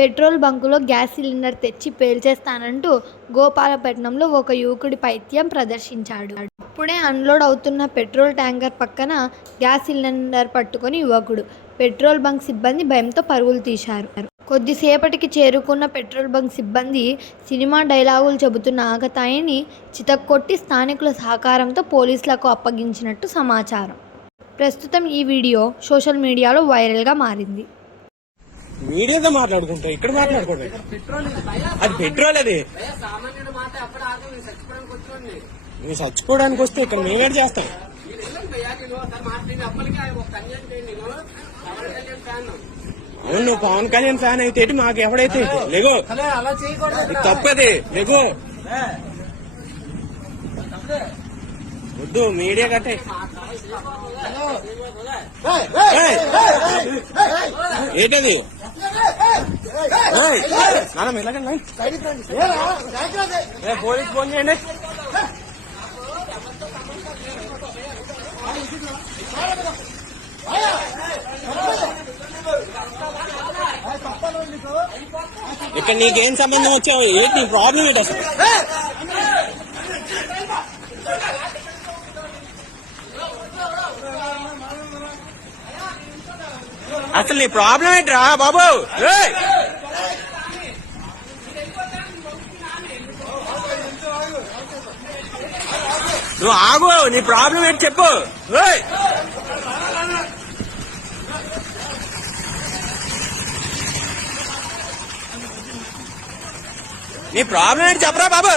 Petrol బంకులో gas cylinder తెచ్చి పేల్చేస్తానంటూ గోపాలపట్నంలో ఒక యువకుడి పైత్యం ప్రదర్శించాడు. అప్పుడే అన్లోడ్ అవుతున్న పెట్రోల్ ట్యాంకర్ పక్కన గ్యాస్ సిలిండర్ పట్టుకొని యువకుడు, పెట్రోల్ బంక్ సిబ్బంది భయంతో పరుగులు తీశారు. కొద్దిసేపటికి చేరుకున్న పెట్రోల్ బంక్ సిబ్బంది సినిమా డైలాగులు చెబుతున్న ఆకతాయిని చితక్కొట్టి స్థానికుల సహకారంతో పోలీసులకు అప్పగించినట్టు సమాచారం. ప్రస్తుతం ఈ వీడియో సోషల్ మీడియాలో వైరల్గా మారింది. మీడియాతో మాట్లాడుకుంటా, ఇక్కడ మాట్లాడుకోండి. అది పెట్రోల్, అది నువ్వు చచ్చిపోవడానికి వస్తే ఇక్కడ మేమేం చేస్తాం? అవును, నువ్వు పవన్ కళ్యాణ్ ఫ్యాన్ అయితే మాకు ఎవడైతే లేగో, తప్పది లేగో, వద్దు మీడియా కట్టే. ఏంటది? పోలీస్ ఫోన్ చేయండి. ఇక్కడ నీకేం సంబంధం వచ్చావు? ఏంటి నీ ప్రాబ్లం ఏంటి అసలు? అసలు నీ ప్రాబ్లం ఏంట్రా బాబు? నువ్వు ఆగు, నీ ప్రాబ్లం ఏంటి చెప్పు. నీ ప్రాబ్లం ఏంటి చెప్పరా బాబు?